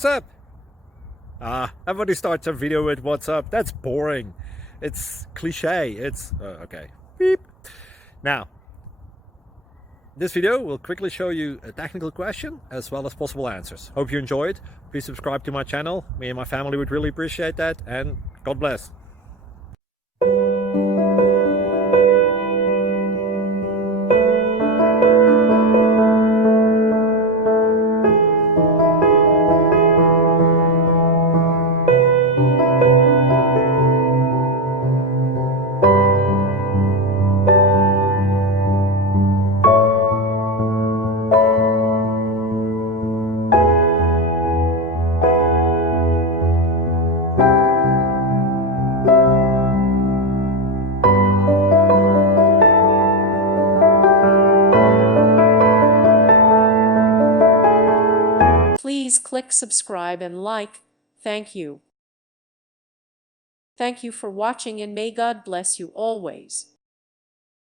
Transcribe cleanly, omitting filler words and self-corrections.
What's up? Everybody starts a video with what's up. That's boring. It's cliche. It's okay. Beep. Now, this video will quickly show you a technical question as well as possible answers. Hope you enjoyed. Please subscribe to my channel. Me and my family would really appreciate that, and God bless. Please click subscribe and like. Thank you. Thank you for watching, and may God bless you always.